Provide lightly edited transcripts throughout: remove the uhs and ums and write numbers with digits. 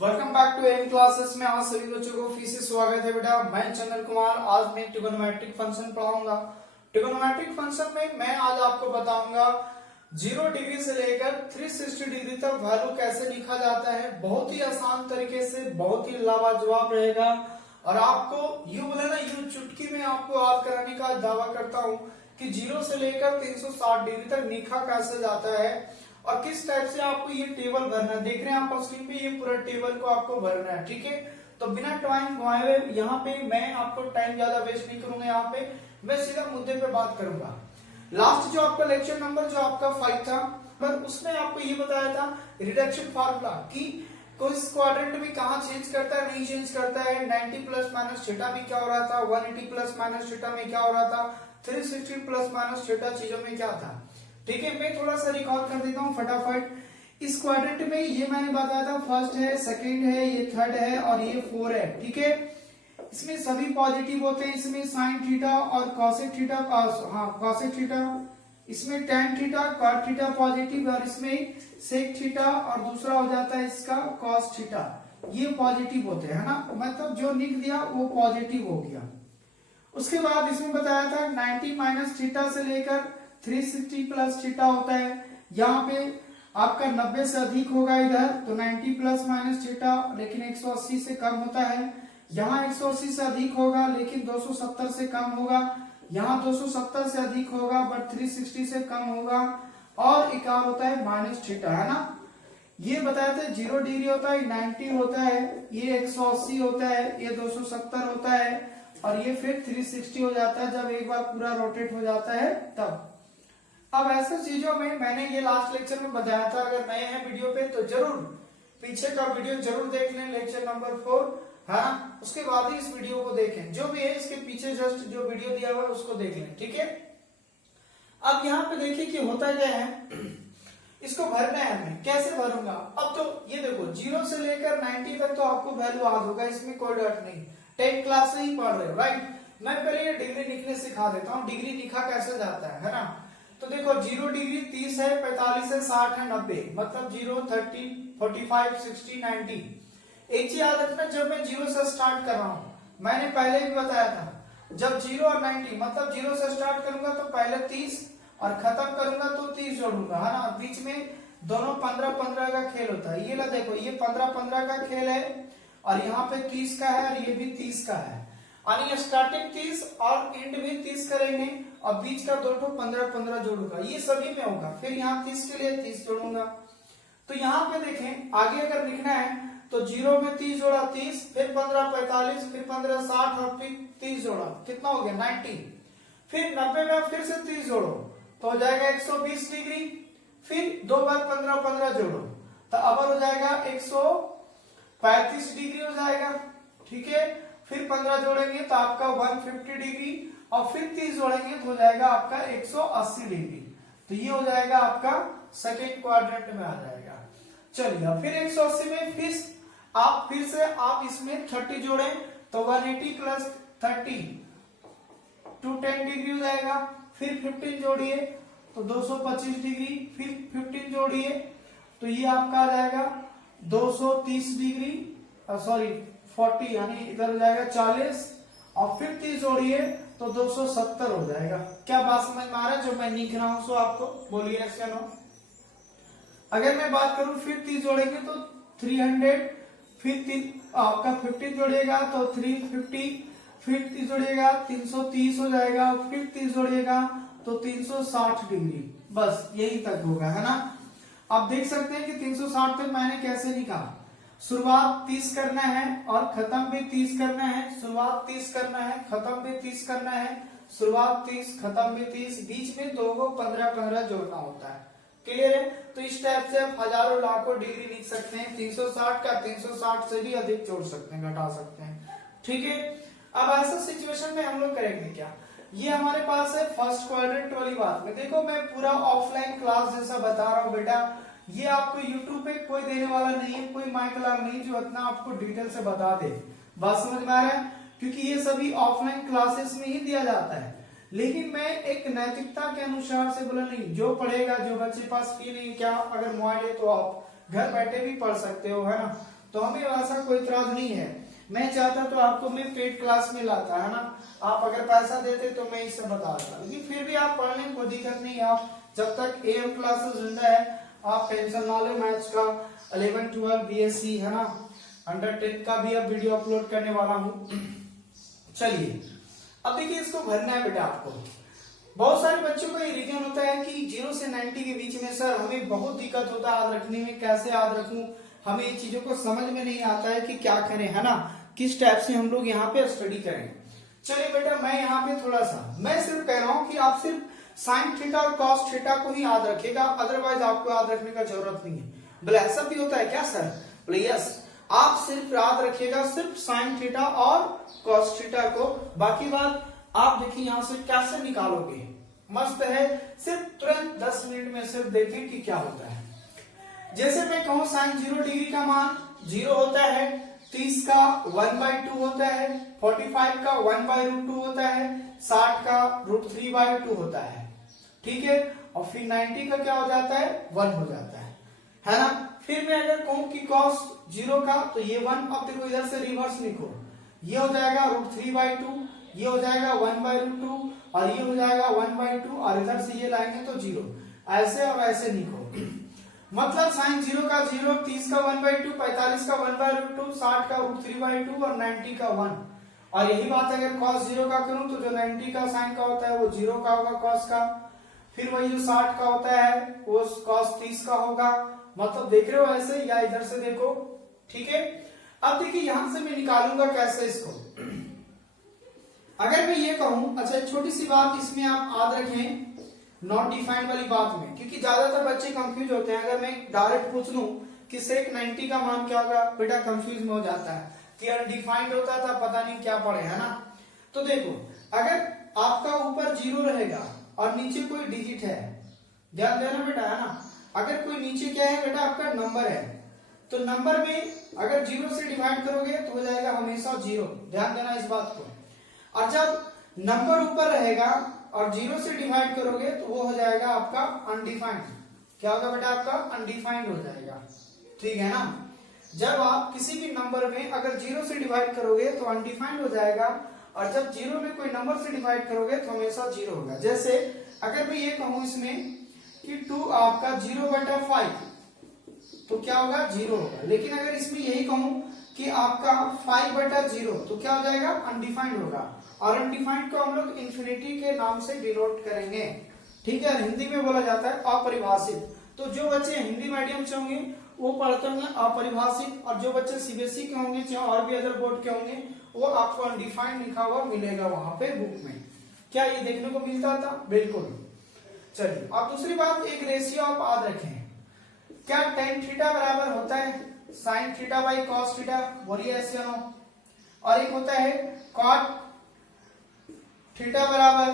Welcome back to M classes में आज सभी बच्चों को फिर से स्वागत है बेटा। मैं चंदन कुमार। आज मैं ट्रिगोनोमेट्रिक फंक्शन पढ़ाऊंगा। ट्रिगोनोमेट्रिक फंक्शन में मैं आज आपको बताऊंगा 0 डिग्री से लेकर 360 डिग्री तक वैल्यू कैसे लिखा जाता है। बहुत ही आसान तरीके से, बहुत ही लाजवाब रहेगा और आपको यूं बोले ना, यूं चुटकी में आपको याद कराने का दावा करता हूँ कि 0 से लेकर 360 डिग्री तक लिखा कैसे जाता है और किस टाइप से आपको ये टेबल भरना है। देख रहे हैं आप स्क्रीन पे, ये पूरा टेबल को आपको भरना है। ठीक है, तो बिना टाइम गवाए हुए यहाँ पे मैं आपको टाइम ज्यादा वेस्ट नहीं करूंगा। यहाँ पे मैं सीधा मुद्दे पे बात करूंगा। लास्ट जो आपका लेक्चर नंबर जो आपका 5 था, पर उसमें आपको ये बताया था रिडक्शन फार्मूला कि कोई क्वाड्रेंट में कहाँ चेंज करता है, नहीं चेंज करता है। 90 प्लस माइनस थीटा में क्या हो रहा था, 180 प्लस माइनस थीटा में क्या हो रहा था, 360 प्लस माइनस थीटा चीजों में क्या था। ठीक है, मैं थोड़ा सा रिकॉल कर देता हूँ फटाफट। इस क्वाड्रेंट में ये मैंने बताया था, फर्स्ट है, सेकंड है, ये थर्ड है और ये 4 है। ठीक है, इसमें सभी पॉजिटिव होते हैं। इसमें साइन थीटा और कॉसेक थीटा, कॉसेक थीटा, इसमें tan theta, cot theta positive और इसमें सेक थीटा और दूसरा हो जाता है इसका कॉस थीटा। ये पॉजिटिव होते हैं, है ना, मतलब जो लिख दिया वो पॉजिटिव हो गया। उसके बाद इसमें बताया था 90 माइनस थीटा से लेकर 360 प्लस थीटा होता है। यहाँ पे आपका 90 से अधिक होगा इधर, तो 90 प्लस माइनस थीटा, लेकिन 180 से कम होता है। यहाँ 180 से अधिक होगा लेकिन 270 से कम होगा। यहाँ 270 से अधिक होगा बट 360 से कम होगा। और एक और होता है माइनस थीटा, है ना। ये बताया था 0 डिग्री होता है, 90 होता है, ये 180 होता है, ये 270 होता है और ये फिर 360 हो जाता है जब एक बार पूरा रोटेट हो जाता है तब। अब ऐसे चीजों में मैंने ये लास्ट लेक्चर में बताया था, अगर नए हैं वीडियो पे तो जरूर पीछे का वीडियो जरूर देख लें, लेक्चर नंबर 4, है ना। उसके बाद ही इस वीडियो को देखें, जो भी है इसके पीछे जस्ट जो वीडियो दिया हुआ है उसको देख लें। ठीक है, अब यहाँ पे देखिए कि होता क्या है, इसको भरना है हमें। कैसे भरूंगा, अब तो ये देखो 0 से लेकर 90 तक तो आपको वैल्यू याद होगा, इसमें कोई डर नहीं, 10 क्लास से ही पढ़ रहे हो, राइट। मैं पहले ये डिग्री लिखने सिखा देता हूँ, डिग्री लिखा कैसे जाता है ना। तो देखो 0 डिग्री 30 है, 45 है, 60 है, 90, मतलब 0, 30, 45, 60, 90। एक चीज याद रखना, जब मैं 0 से स्टार्ट कर रहा हूँ, मैंने पहले भी बताया था, जब 0 और 90 मतलब 0 से स्टार्ट करूंगा तो पहले 30 और खत्म करूंगा तो 30 जोड़ूंगा, है ना। बीच में दोनों 15-15 का खेल होता है। ये ला देखो, ये 15-15 का खेल है और यहाँ पे 30 का है और ये भी 30 का है। यानी स्टार्टिंग 30 और एंड भी 30 करेंगे और बीच का दो 15-15 जोड़ूंगा, ये सभी में होगा। फिर यहाँ 30 के लिए 30 जोड़ूंगा। तो यहाँ पे देखें, आगे अगर लिखना है तो 0 में 30 जोड़ा 30, फिर 15 45, फिर 15 60 और फिर 30 जोड़ा, कितना हो गया 90। फिर 90 में फिर से 30 जोड़ो तो हो जाएगा 120 डिग्री। फिर 2 बार 15-15 जोड़ो तो अब हो जाएगा 135 डिग्री हो जाएगा। ठीक है, फिर 15 जोड़ेंगे तो आपका 150 डिग्री और फिर 30 जोड़ेंगे तो हो जाएगा आपका 180 डिग्री। तो ये हो जाएगा आपका सेकेंड क्वाड्रेंट में आ जाएगा। चलिए, फिर 180 में फिर से आप इसमें 30 जोड़ें तो 180 प्लस 30 210 डिग्री हो जाएगा। फिर 15 जोड़िए तो 225 डिग्री, फिर 15 जोड़िए तो ये आपका आ जाएगा 230 डिग्री, सॉरी 40, यानी इधर हो जाएगा 40 और फिर 30 जोड़िए तो 270 हो जाएगा। क्या बात समझ में आ रहा है जो मैं लिख रहा हूं सो आपको? बोलिए ऐसे नो। अगर मैं बात करूं फिर 30 जोड़ेंगे तो 300, फिर आपका 15 जोड़िएगा तो 350, फिर 30 जोड़िएगा 330 हो जाएगा, फिर 30 जोड़िएगा तो 360 डिग्री। बस यही तक होगा, है ना। आप देख सकते हैं कि 360 तक मैंने कैसे लिखा। शुरुआत 30 करना है और खत्म भी 30 करना है, शुरुआत 30 करना है, खत्म भी 30 करना है, शुरुआत 30 खत्म भी 30, बीच में दो को 15-15 जोड़ना होता है। क्लियर है? तो इस टाइप से आप हजारों लाखों डिग्री लिख सकते हैं। 360 का 360 से भी अधिक जोड़ सकते हैं, घटा सकते हैं। ठीक है, अब ऐसा सिचुएशन में हम लोग करेंगे क्या, ये हमारे पास है फर्स्ट क्वाड्रेंट वाली बात में। देखो मैं पूरा ऑफलाइन क्लास जैसा बता रहा हूँ बेटा, ये आपको यूट्यूब पे कोई देने वाला नहीं है, कोई माइक क्लास नहीं जो इतना आपको डिटेल से बता दे। बात समझ में आ रहा है? क्योंकि ये सभी ऑफलाइन क्लासेस में ही दिया जाता है। लेकिन मैं एक नैतिकता के अनुसार से बोला नहीं, जो पढ़ेगा, जो बच्चे पास फी नहीं, क्या अगर मोबाइल है तो आप घर बैठे भी पढ़ सकते हो, है ना। तो हमें ऐसा कोई इतराज नहीं है। मैं चाहता तो आपको मैं पेड क्लास में लाता, है ना, आप अगर पैसा देते तो मैं इसे बताता, लेकिन फिर भी आप पढ़ने में कोई दिक्कत नहीं है। आप जब तक AM क्लासेस जिंदा है आप टेंशन ना लो। मैथ्स का 11, 12 BSc, है ना, अंडर 10 का भी अब वीडियो अपलोड करने वाला हूँ। चलिए अब देखिए, इसको भरना है बेटा आपको। बहुत सारे बच्चों का ये रीजन होता है कि 0 से 90 के बीच में सर हमें बहुत दिक्कत होता है याद रखने में, कैसे याद रखूं, हमें ये चीजों को समझ में नहीं आता है कि क्या करें, है ना, किस टाइप से हम लोग यहाँ पे स्टडी करें। चलिए बेटा, मैं यहाँ पे थोड़ा सा मैं सिर्फ कह रहा हूँ कि आप सिर्फ साइन थीटा और कॉस थीटा को ही याद रखेगा, अदरवाइज आपको याद रखने का जरूरत नहीं है। बोले ऐसा भी होता है क्या सर? बोले यस, आप सिर्फ याद रखिएगा सिर्फ साइन थीटा और कॉस थीटा को, बाकी बात आप देखिए यहाँ से कैसे निकालोगे। मस्त है, सिर्फ तुरंत 10 मिनट में सिर्फ देखें कि क्या होता है। जैसे मैं कहूं साइन 0 डिग्री का मान 0 होता है, 30 का 1/2 होता है, 45 का 1/√2 होता है, 60 का √3/2 होता है, ठीक है। और फिर 90 का क्या हो जाता है? 1 हो जाता है ना। फिर मैं अगर कहूं कि cos 0 का, तो ये 1, अब देखो इधर से रिवर्स लिखो, ये हो जाएगा √3/2, ये हो जाएगा 1/√2 और ये हो जाएगा 1/2 और इधर से ये लाएंगे तो 0, ऐसे और ऐसे लिखो। मतलब साइन 0 का 0, 30 का 1/2, 45 का 1/√2, 60 का √3/2 और 90 का 1। और यही बात अगर cos 0 का करूं तो जो 90 का साइन का होता है वो 0 का होगा cos का, फिर वही जो 60 का होता है वो cos 30 का होगा। मतलब देख रहे हो ऐसे, या इधर से देखो, ठीक है। अब देखिए यहां से मैं निकालूंगा कैसे इसको। अगर मैं ये कहूं, अच्छा एक छोटी सी बात इसमें आप याद रखें नॉट डिफाइंड वाली बात में, क्योंकि ज्यादातर बच्चे कंफ्यूज होते हैं। अगर मैं डायरेक्ट पूछ लूं कि सेक 90 का मान क्या होगा, बेटा कंफ्यूज में हो जाता है कि अनडिफाइंड होता था, पता नहीं क्या पढ़े, है ना। तो देखो, अगर आपका ऊपर 0 रहेगा और नीचे कोई डिजिट है, ध्यान देना बेटा, है ना। अगर कोई नीचे क्या है बेटा, आपका नंबर है, तो नंबर में अगर 0 से डिवाइड करोगे तो हो जाएगा हमेशा 0, ध्यान देना इस बात को। और जब नंबर ऊपर रहेगा और 0 से डिवाइड करोगे तो वो हो जाएगा आपका अनडिफाइंड। क्या होगा बेटा? आपका अनडिफाइंड हो जाएगा, ठीक है ना। जब आप किसी भी नंबर में अगर 0 से डिवाइड करोगे तो अनडिफाइंड हो जाएगा, और जब 0 में कोई नंबर से डिवाइड करोगे तो हमेशा 0 होगा। जैसे अगर मैं ये कहूं इसमें कि 2 आपका 0/5 तो क्या होगा? 0 होगा। लेकिन अगर इसमें यही कहूं कि आपका 5/0 तो क्या हो जाएगा? अनडिफाइंड होगा। और अनडिफाइंड को हम लोग इंफिनिटी के नाम से डिनोट करेंगे, ठीक है। हिंदी में बोला जाता है अपरिभाषित। तो जो बच्चे हिंदी मीडियम से होंगे वो पढ़ते होंगे अपरिभाषित, और जो बच्चे CBSE के होंगे चाहे और भी अदर बोर्ड के होंगे वो आपको अनडिफाइंड लिखा हुआ मिलेगा वहां पे बुक में। क्या ये देखने को मिलता था? बिल्कुल। चलिए अब दूसरी बात, एक रेशियो आप याद रखें, क्या tan थीटा बराबर होता है sin theta by cos theta? बोलिए ऐसे नो। और एक होता है cot थीटा बराबर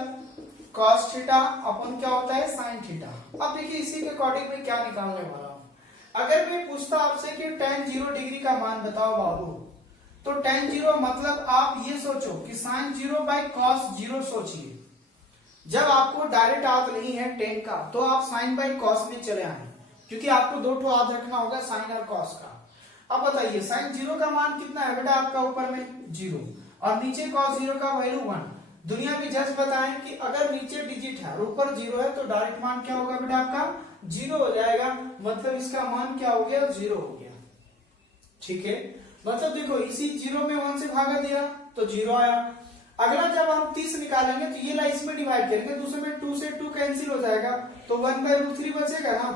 cos थीटा अपन क्या होता है? sin theta. अब देखिए इसी के अकॉर्डिंग में क्या निकालने वाला हूं। अगर मैं पूछता आपसे कि tan 0 डिग्री का मान बताओ बाबू, तो tan 0 मतलब आप ये सोचो कि sin 0 बाई cos 0 सोचिए। जब आपको डायरेक्ट याद नहीं है tan का तो आप sin बाई cos में चले आए, क्योंकि आपको दो ठो याद रखना होगा, sin और cos का। अब बताइए sin 0 का मान कितना है बेटा? आपका ऊपर में 0 और नीचे cos 0 का वैल्यू 1। दुनिया की जज बताएं कि अगर नीचे डिजिट है और ऊपर 0 है तो डायरेक्ट मान क्या होगा बेटा? आपका 0 हो जाएगा। मतलब इसका मान क्या हो गया? 0 हो गया, ठीक है। मतलब देखो इसी 0 में 1 से भागा दिया तो 0 आया। अगला जब हम 30 निकालेंगे तो ये ला इसमें डिवाइड करेंगे, दूसरे में 2 से 2 कैंसिल हो जाएगा तो 1/√3 बचेगा ना,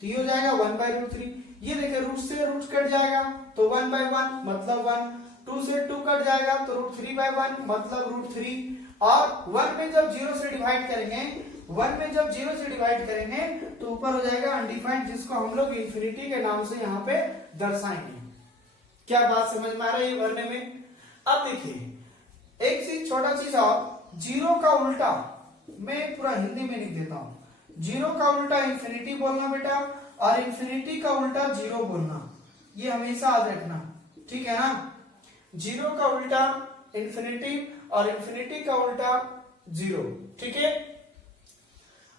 तो ये हो जाएगा 1/√3। ये देखिए रूट से रूट कट जाएगा तो 1/1 मतलब 1, 2 से 2 कट जाएगा तो √3/1 मतलब √3। और 1 में जब 0 से डिवाइड करेंगे, 1 में जब 0 से डिवाइड करेंगे तो ऊपर हो जाएगा अनडिफाइंड, जिसको हम लोग इंफिनिटी के नाम से यहाँ पे दर्शाएंगे। क्या बात समझ में आ रही है भरने में? अब देखिए एक चीज, छोटा चीज और, 0 का उल्टा मैं पूरा हिंदी में लिख देता हूं। 0 का उल्टा इंफिनिटी बोलना बेटा, और इंफिनिटी का उल्टा 0 बोलना, ये हमेशा याद रखना, ठीक है ना। 0 का उल्टा इंफिनिटी और इंफिनिटी का उल्टा 0, ठीक है।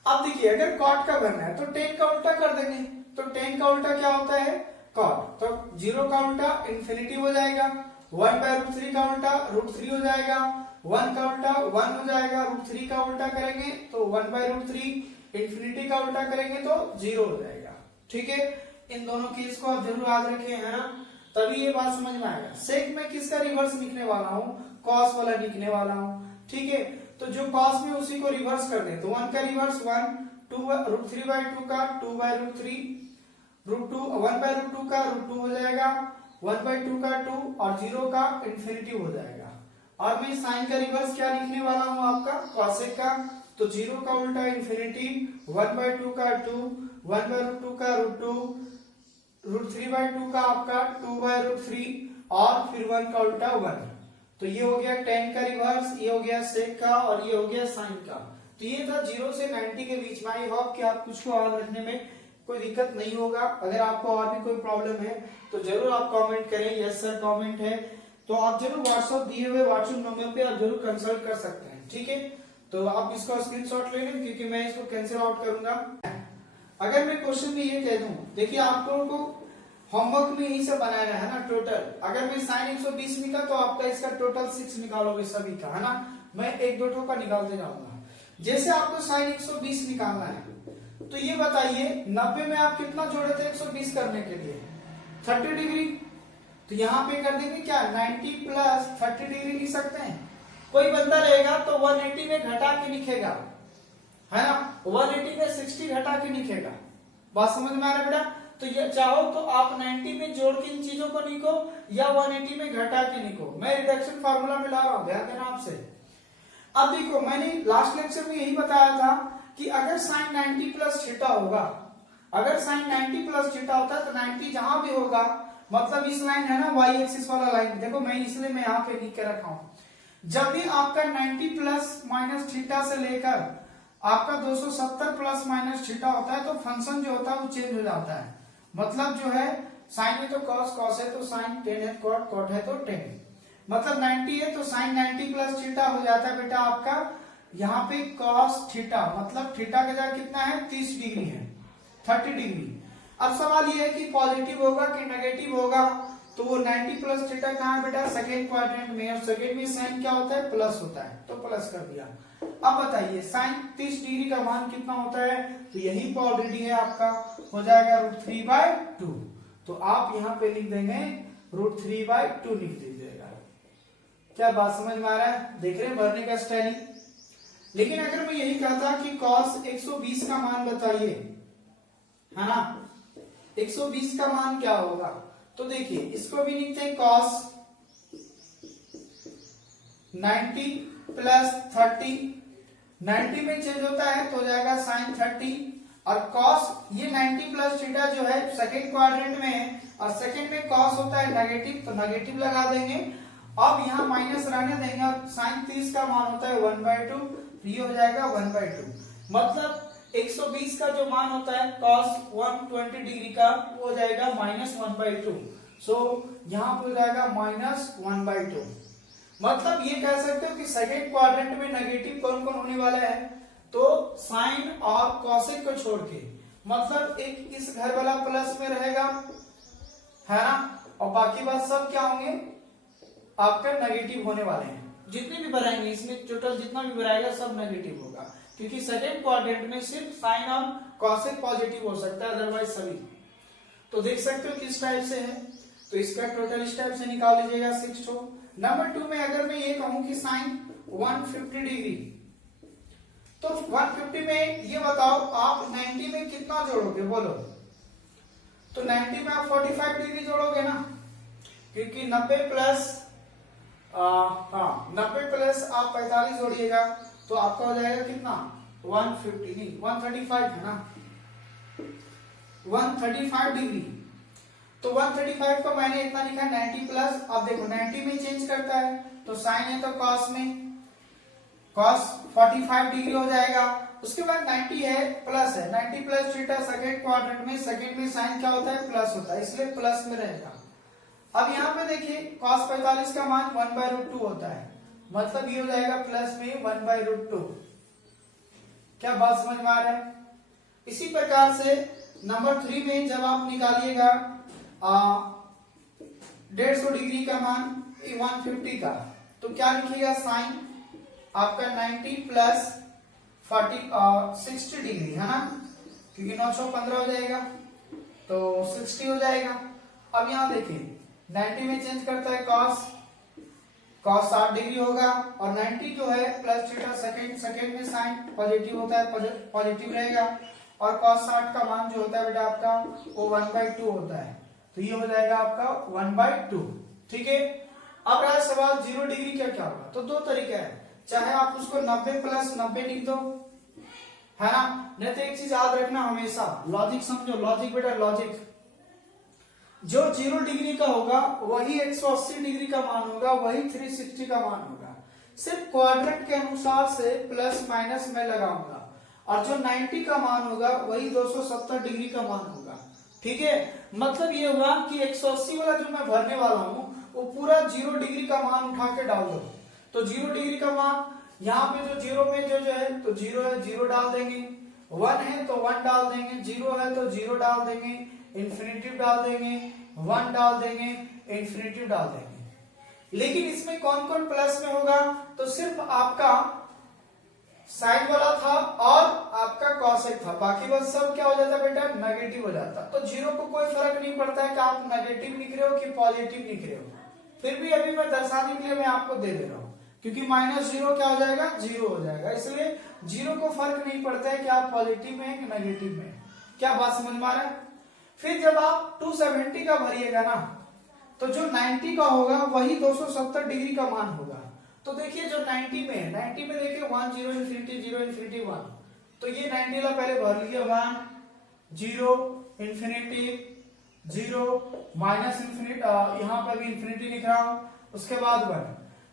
अब देखिए अगर cot का बनना है तो tan का उल्टा कर देंगे। तो tan का उल्टा क्या होता है? कॉट। तो 0 का उल्टा इन्फिनिटी हो जाएगा, 1/√3 का उल्टा √3 हो जाएगा, 1 का उल्टा 1 हो जाएगा, √3 का उल्टा करेंगे तो 1/√3, इन्फिनिटी का उल्टा करेंगे तो 0 हो जाएगा। ठीक है, इन दोनों केस को आप जरूर याद रखें, है ना, तभी ये बात समझ में आएगा। सेक में किसका रिवर्स लिखने वाला हूँ, कॉस वाला लिखने वाला हूँ। ठीक है, तो जो कॉस में उसी को रिवर्स कर दे, तो 1 का रिवर्स 1, 2√3/2 का 2/√3, √2 1/√2 का √2 हो जाएगा, 1/2 का 2 और 0 का इन्फिनिटी हो जाएगा। और मैं साइन का रिवर्स क्या लिखने वाला हूँ आपका, कॉसेक का, तो 0 का उल्टा इन्फिनिटी, 1/2 का 2, 1/√2 का √2, √3/2 का आपका 2/√3 और फिर 1 का उल्टा 1। तो ये हो गया tan का रिवर्स, ये हो गया सेक का और ये हो गया साइन का। तो ये था 0 से 90 के बीच में। आई होप कि आप कुछ को याद रखने में कोई दिक्कत नहीं होगा। अगर आपको और भी कोई प्रॉब्लम है तो जरूर आप कमेंट करें, यस सर कमेंट है तो आप जरूर व्हाट्सएप दिए हुए व्हाट्सएप नंबर पे आप जरूर कंसल्ट कर सकते हैं। ठीक है, तो आप इसका स्क्रीनशॉट ले लें क्योंकि मैं इसको कैंसिल आउट करूंगा। अगर मैं क्वेश्चन में ये कह दूं, देखिए आप लोगों को होमवर्क में यही सब बनाना है ना टोटल। अगर मैं साइन 120 निकाला तो आपका इसका टोटल 6 निकालोगे सभी का, है ना, मैं एक दो ठो का निकालते जाऊंगा। जैसे आपको साइन 120 निकालना है तो ये बताइए 90 में आप कितना जोड़े थे 120 करने के लिए, 30 डिग्री। तो यहाँ पे कर देंगे क्या, 90 प्लस 30 डिग्री लिख सकते हैं। कोई बंदा रहेगा तो 180 में घटा के लिखेगा, है ना, 180 में 60 घटा के लिखेगा। बात समझ में आ रहा है बेटा। तो ये चाहो तो आप 90 में जोड़ के इन चीजों को लिखो या 180 में घटा के लिखो। मैं रिडक्शन फार्मूला में ला रहा हूं, ध्यान देना आपसे। अब देखो मैंने लास्ट लेक्चर में यही बताया था कि अगर साइन 90 प्लस थीटा होगा, अगर साइन 90 प्लस थीटा होता है तो 90 जहां भी होगा, मतलब इस लाइन है ना वाई एक्सिस वाला लाइन, देखो मैं इसलिए मैं यहाँ पे लिख के रखा हूं। जब भी आपका 90 प्लस माइनस थीटा से लेकर आपका 270 प्लस माइनस थीटा होता है तो फंक्शन जो होता है वो चेंज हो जाता है। मतलब जो है साइन में तो कॉस, कॉस है तो साइन, टेन है कॉट, कॉट है तो टेन। मतलब 90 है तो साइन 90 प्लस थीटा हो जाता है बेटा आपका यहाँ पे कॉस थीटा, मतलब थीटा का जगह कितना है 30 डिग्री है, 30 डिग्री। अब सवाल ये है कि पॉजिटिव होगा कि नेगेटिव होगा, तो वो 90 प्लस थीटा कहाँ है बेटा, सेकेंड क्वाड्रेंट में, और सेकेंड में साइन क्या होता है, प्लस होता है, तो प्लस कर दिया। अब बताइए साइन 30 डिग्री का मान कितना होता है, तो यही पे ऑलरेडी है आपका, हो जाएगा √3/2। तो आप यहाँ पे लिख देंगे √3/2 लिख दीजिएगा। क्या बात समझ में आ रहा है, देख रहे हैं भरने का स्टाइल। लेकिन अगर मैं यही कहता कि cos 120 का मान बताइए, है ना, 120 का मान क्या होगा, तो देखिए इसको भी लिखते हैं cos 90 प्लस 30, 90 में चेंज होता है तो हो जाएगा साइन 30, और cos ये 90 प्लस थीटा जो है सेकेंड क्वाड्रेंट में है और सेकेंड में cos होता है नेगेटिव, तो नेगेटिव लगा देंगे। अब यहाँ माइनस रहने देंगे और साइन 30 का मान होता है 1/2, ये हो जाएगा 1/2। मतलब 120 का जो मान होता है cos 120 डिग्री का वो हो जाएगा -1/2। सो यहाँ पे हो जाएगा -1/2। मतलब ये कह सकते हो कि सेकेंड क्वाड्रेंट में नेगेटिव कौन कौन होने वाला है, तो साइन और कॉसेक को छोड़ के, मतलब एक इस घर वाला प्लस में रहेगा, है ना, और बाकी बात सब क्या होंगे आपका नेगेटिव होने वाले हैं। जितने भी बढ़ाएंगे इसमें टोटल जितना भी बढ़ाएगा सब नेगेटिव होगा, क्योंकि सेकेंड क्वाड्रेंट में सिर्फ साइन और कॉसेक पॉजिटिव हो सकता है, अदरवाइज सभी। तो देख सकते हो किस टाइप से है, तो इसका टोटल इस टाइप से निकाल लीजिएगा 6 तो। नंबर 2 में अगर मैं ये कहूं कि साइन 150 डिग्री, तो 150 में ये बताओ आप 90 में कितना जोड़ोगे बोलो, तो 90 में आप 45 डिग्री जोड़ोगे ना, क्योंकि 90 प्लस 90 प्लस आप 45 जोड़िएगा तो आपका हो जाएगा कितना 150, नहीं 135 है ना, 135 डिग्री। तो 135 को मैंने इतना लिखा 90 प्लस, अब देखो 90 में चेंज करता है तो साइन है तो कॉस में cos 45 डिग्री हो जाएगा। उसके बाद 90 है प्लस है, 90 प्लस थीटा सेकेंड क्वाड्रेंट में, सेकेंड में साइन क्या होता है प्लस होता है, इसलिए प्लस में रहेगा। अब यहाँ पे देखिए cos 45 का मान 1/√2 होता है, मतलब ये हो जाएगा प्लस में 1/√2। क्या बात समझ में आ रहा है। इसी प्रकार से नंबर 3 में जब आप निकालिएगा 150 डिग्री का मान 150 का, तो क्या लिखिएगा साइन आपका 90 प्लस 60 डिग्री है ना, क्योंकि 9 6 15 हो जाएगा तो 60 हो जाएगा। अब यहाँ देखिए 90 में चेंज करता है cos 60 डिग्री होगा, और 90 जो है प्लस थीटा सेकंड में साइन पॉजिटिव होता है, पॉजिटिव रहेगा, और cos 60 का मान जो होता है बेटा आपका वो 1/2 होता है, तो ये हो जाएगा आपका 1/2। ठीक है, अब रहा सवाल 0 डिग्री क्या क्या होगा। तो दो तरीके हैं, चाहे आप उसको 90 प्लस 90 लिख दो, है ना, नहीं तो एक चीज याद रखना हमेशा, लॉजिक समझो, लॉजिक बेटा लॉजिक, जो 0 डिग्री का होगा वही 180 डिग्री का मान होगा, वही 360 का मान होगा, सिर्फ क्वाड्रेंट के अनुसार से प्लस माइनस में लगाऊंगा, और जो 90 का मान होगा वही 270 डिग्री का मान होगा। ठीक है, मतलब ये हुआ कि 180 वाला जो मैं भरने वाला हूं वो पूरा 0 डिग्री का मान उठा के डाल दो, तो 0 डिग्री का मान यहाँ पे जो 0 में जो है तो 0 है 0 डाल देंगे, 1 है तो 1 डाल देंगे, 0 है तो 0 डाल देंगे, इंफिनिटिव डाल देंगे, 1 डाल देंगे, इंफिनिटिव डाल देंगे। लेकिन इसमें कौन कौन प्लस में होगा, तो सिर्फ आपका साइन वाला था और आपका कॉसेक था, बाकी बस सब क्या हो जाता बेटा नेगेटिव हो जाता। तो 0 को कोई फर्क नहीं पड़ता है कि आप नेगेटिव लिख रहे हो कि पॉजिटिव लिख रहे हो, फिर भी अभी मैं दर्शाने के लिए मैं आपको दे दे रहा हूं, क्योंकि -0 क्या हो जाएगा 0 हो जाएगा, इसलिए 0 को फर्क नहीं पड़ता है कि आप पॉजिटिव में कि नेगेटिव में। क्या बात समझ में आ रहा है। फिर जब आप 270 का भरिएगा ना, तो जो 90 का होगा वही 270 डिग्री का मान होगा। तो देखिए जो 90 में है, 90 में देखिए 1 0 इंफिनिटी 0 इंफिनिटी 1, तो ये 90 ला पहले भर लीजिए, 1 0 इंफिनिटी 0 माइनस इंफिनिटी, यहाँ पर भी इंफिनिटी लिख रहा हूं, उसके बाद 1।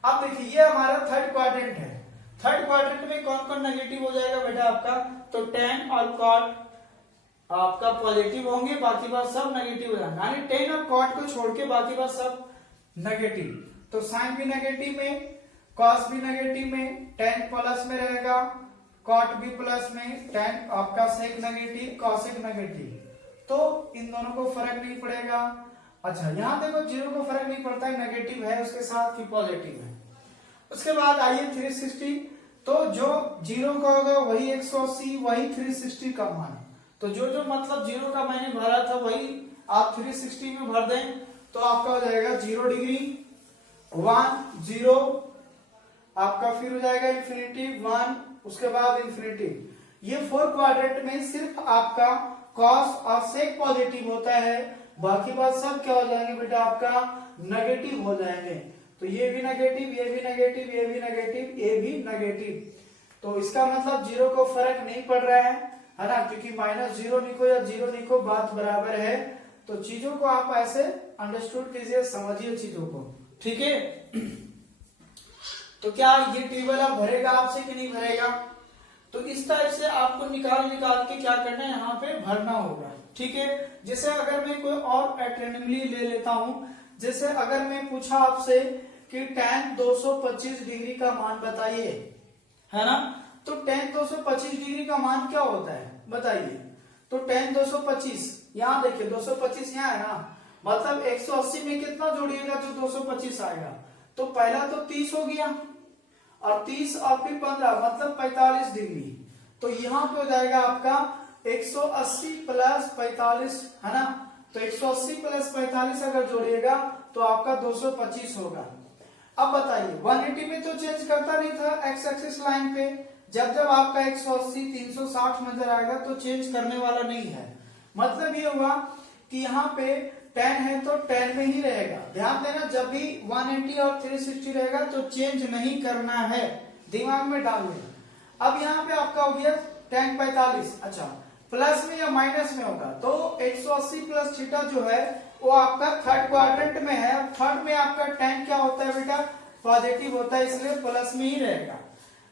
अब देखिए ये हमारा थर्ड क्वाड्रेंट है, थर्ड क्वाड्रेंट में कौन कौन नेगेटिव हो जाएगा बेटा आपका, तो tan और cot आपका पॉजिटिव होंगे, बाकी बात सब नेगेटिव हो जाएंगे, यानी tan और cot को छोड़ के बाकी बात सब नेगेटिव। तो साइन भी नेगेटिव में, cos भी नेगेटिव में, tan प्लस में रहेगा, cot भी प्लस में, tan आपका sec नेगेटिव, cosec नेगेटिव, तो इन दोनों को फर्क नहीं पड़ेगा। अच्छा यहाँ देखो 0 को फर्क नहीं पड़ता है, नेगेटिव है उसके साथ कि पॉजिटिव है। उसके बाद आइए 360, तो जो 0 का होगा वही 180, वही 360 का मान, तो जो जो मतलब 0 का मैंने भरा था वही आप 360 में भर दें, तो आपका हो जाएगा 0 डिग्री 1 0, आपका फिर हो जाएगा इंफिनिटी 1, उसके बाद इंफिनिटी। ये 4 क्वाड्रेंट में सिर्फ आपका cos और sec पॉजिटिव होता है, बाकी बात सब क्या हो जाएंगे बेटा आपका नेगेटिव हो जाएंगे, तो ये भी नेगेटिव, ये भी नेगेटिव, ये भी नेगेटिव, ये भी नेगेटिव। तो इसका मतलब 0 को फर्क नहीं पड़ रहा है ना, क्योंकि -0 लिखो या 0 लिखो बात बराबर है। तो चीजों को आप ऐसे अंडरस्टूड कीजिए, समझिए चीजों को, ठीक है। तो क्या ये टेबल आप भरेगा आपसे कि नहीं भरेगा, तो इस टाइप से आपको निकाल के क्या करना है यहाँ पे भरना होगा, ठीक है। जैसे अगर मैं कोई और एट्रेनिमली ले लेता हूं, जैसे अगर मैं पूछा आपसे कि tan 225 डिग्री का मान बताइए, है ना, तो tan 225 डिग्री का मान क्या होता है बताइए। तो tan 225 यहाँ देखिए 225 यहाँ है ना, मतलब 180 में कितना जोड़िएगा जो 225 आएगा, तो पहला तो 30 हो गया और 30 और फिर 15 मतलब 45 डिग्री, तो यहाँ पे हो जाएगा आपका 180 प्लस 45, है ना, तो 180 प्लस 45 अगर जोड़िएगा तो आपका 225 होगा। अब बताइए 180 में तो चेंज करता नहीं था एक्स एक्सिस लाइन पे, जब जब आपका 180 360 नजर आएगा तो चेंज करने वाला नहीं है, मतलब ये हुआ कि यहाँ पे 10 है तो 10 में ही रहेगा। ध्यान देना जब भी 180 और 360 रहेगा तो चेंज नहीं करना है, दिमाग में डाल लेना। अब यहाँ पे आपका हो गया tan 45, अच्छा प्लस में या माइनस में होगा, तो 180 प्लस थीटा जो है वो आपका थर्ड क्वाड्रेंट में है, थर्ड में आपका tan क्या होता है बेटा पॉजिटिव होता है, इसलिए प्लस में ही रहेगा।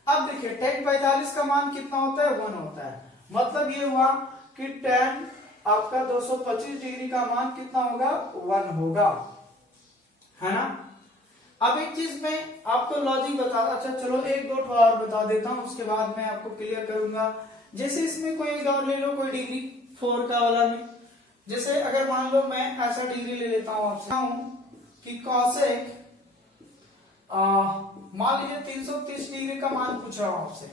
अब देखिए tan 45 का मान कितना होता है 1 होता है, मतलब ये हुआ कि tan आपका 225 डिग्री का मान कितना होगा 1 होगा, है ना। अब एक चीज मैं आपको लॉजिक बता, अच्छा चलो एक दो और बता देता हूं, उसके बाद मैं आपको क्लियर करूंगा। जैसे इसमें कोई एक और ले लो, कोई डिग्री 4 का वाला में, जैसे अगर मान लो मैं ऐसा डिग्री ले लेता हूं आपसे कि कॉसेक, मान लीजिए 330 डिग्री का मान पूछ रहा हूं आपसे,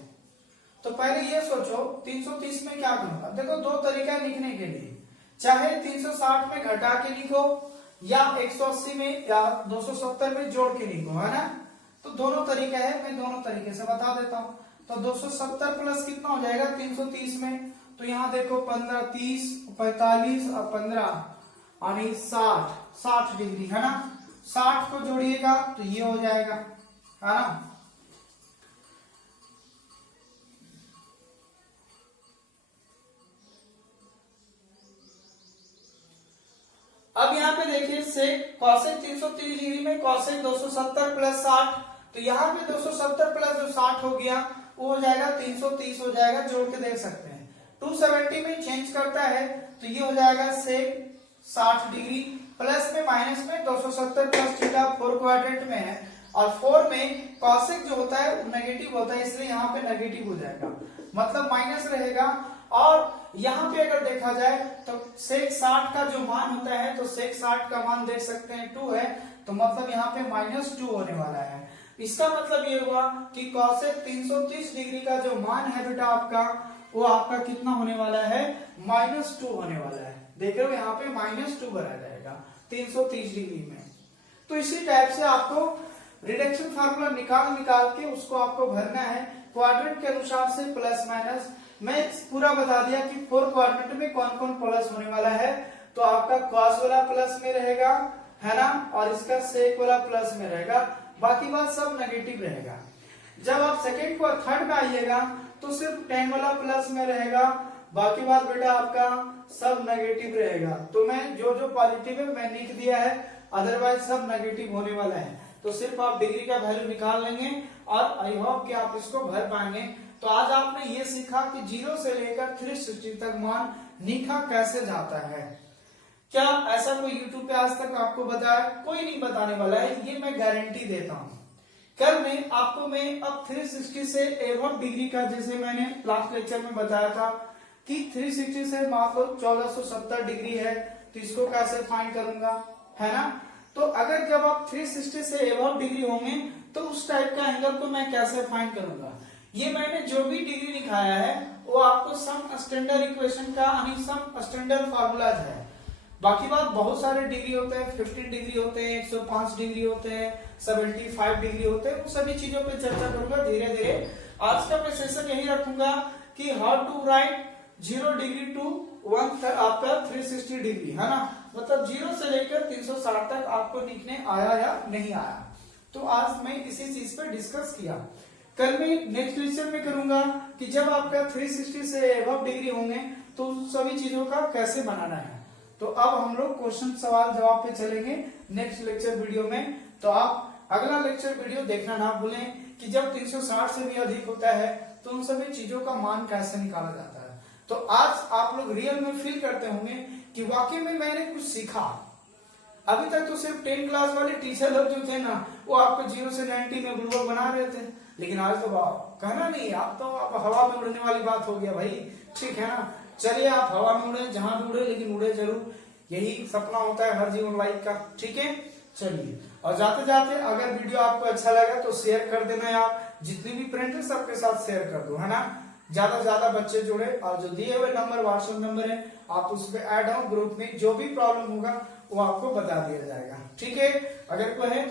तो पहले ये सोचो 330 में क्या करूंगा। देखो दो तरीका है लिखने के लिए, चाहे 360 में घटा के लिखो या 180 में या 270 में जोड़ के लिखो, है ना। तो दोनों तरीका है, मैं दोनों तरीके से बता देता हूं। तो 270 प्लस कितना हो जाएगा 330 में, तो यहाँ देखो 15, 30, 45 और 15 यानी 60 डिग्री, है ना। 60 को जोड़िएगा तो ये हो जाएगा, है ना। अब यहाँ पे देखिए सेक कॉसेक 330 डिग्री में कॉसेक 270 प्लस 60, तो यहाँ पे 270 प्लस जो 60 हो गया वो हो जाएगा 330 हो जाएगा, जोड़ के देख सकते हैं। 270 में चेंज करता है तो ये हो जाएगा सेक 60 डिग्री, प्लस में माइनस में 270 प्लस थीटा 4 क्वाड्रेंट में है, और 4 में कॉसेक जो होता है वो नेगेटिव होता है, इसलिए यहाँ पे नेगेटिव हो जाएगा, मतलब माइनस रहेगा। और यहाँ पे अगर देखा जाए तो सेक 60 का जो मान होता है, तो सेक 60 का मान देख सकते हैं 2 है, तो मतलब यहाँ पे -2 होने वाला है। इसका मतलब ये हुआ कि कॉसेक 330 डिग्री का जो मान है बेटा आपका, वो आपका कितना होने वाला है, -2 होने वाला है। देख रहे हो यहाँ पे -2 भरा जाएगा 330 डिग्री में। तो इसी टाइप से आपको रिडक्शन फार्मूला निकाल के उसको आपको भरना है क्वाड्रेंट के अनुसार से, प्लस माइनस। मैं पूरा बता दिया कि 4 क्वाड्रेंट में कौन कौन प्लस होने वाला है, तो आपका कॉस वाला प्लस में रहेगा, है ना, और इसका सेक वाला प्लस में रहेगा, बाकी बात सब नेगेटिव रहेगा। जब आप सेकेंड को थर्ड में आइएगा तो सिर्फ 10 वाला प्लस में रहेगा, बाकी बात बेटा आपका सब नेगेटिव रहेगा। तो मैं जो जो पॉजिटिव है मैं लिख दिया है, अदरवाइज सब नेगेटिव होने वाला है। तो सिर्फ आप डिग्री का वैल्यू निकाल लेंगे और आई होप कि आप इसको भर पाएंगे। तो आज आपने ये सीखा कि 0 से लेकर 360 तक मान लिखा कैसे जाता है। क्या ऐसा कोई YouTube पे आज तक आपको बताया? कोई नहीं बताने वाला है, ये मैं गारंटी देता हूँ। कल में आपको मैं अब 360 से एबव डिग्री का, जैसे मैंने लास्ट लेक्चर में बताया था कि 360 से मान लो 1470 डिग्री है, तो इसको कैसे फाइंड करूंगा, है ना। तो अगर जब आप 360 से एबव डिग्री होंगे तो उस टाइप का एंगल को मैं कैसे फाइंड करूंगा। ये मैंने जो भी डिग्री लिखाया है वो आपको सम स्टैंडर्ड इक्वेशन का यानी सम स्टैंडर्ड फार्मूलाज है। बाकी बात बहुत सारे डिग्री होते हैं, 15 डिग्री होते हैं, 105 डिग्री होते हैं, 75 डिग्री होते हैं, उन सभी चीजों पे चर्चा करूंगा धीरे धीरे। आज का मैं सेशन यही रखूंगा कि how to write 0 degree to 1 आपका 360 डिग्री, है ना, मतलब 0 से लेकर 360 तक आपको लिखने आया या नहीं आया। तो आज मैं इसी चीज पे डिस्कस किया। कल मैं नेक्स्ट लेक्चर में करूंगा कि जब आपका 360 से एबव डिग्री होंगे तो सभी चीजों का कैसे बनाना है। तो अब हम लोग क्वेश्चन सवाल जवाब पे चलेंगे नेक्स्ट लेक्चर वीडियो में। तो आप अगला लेक्चर वीडियो देखना ना भूलें कि जब 360 से भी अधिक होता है तो उन सभी चीजों का मान कैसे निकाला जाता है। तो आज आप लोग रियल में फील करते होंगे कि वाकई में मैंने कुछ सीखा। अभी तक तो सिर्फ 10 क्लास वाले टीचर लोग जो थे ना, वो आपको 0 से 90 में बुलबुल बना रहे थे, लेकिन आज तो कहना नहीं, आप तो आप हवा में उड़ने वाली बात हो गया भाई, ठीक है ना। चलिए आप हवा में उड़े, जहां भी उड़े, लेकिन उड़े जरूर, यही सपना होता है हर जीवन लाइफ का, ठीक है। चलिए, और जाते जाते अगर वीडियो आपको अच्छा लगा तो शेयर कर देना यार, जितनी भी फ्रेंड है सबके साथ शेयर कर दो, है ना, ज्यादा से ज्यादा बच्चे जुड़े। और जो दिए हुए नंबर व्हाट्सएप नंबर है, आप उस पर ऐड हो ग्रुप में, जो भी प्रॉब्लम होगा वो आपको बता दिया जाएगा, ठीक है। अगर कोई है तो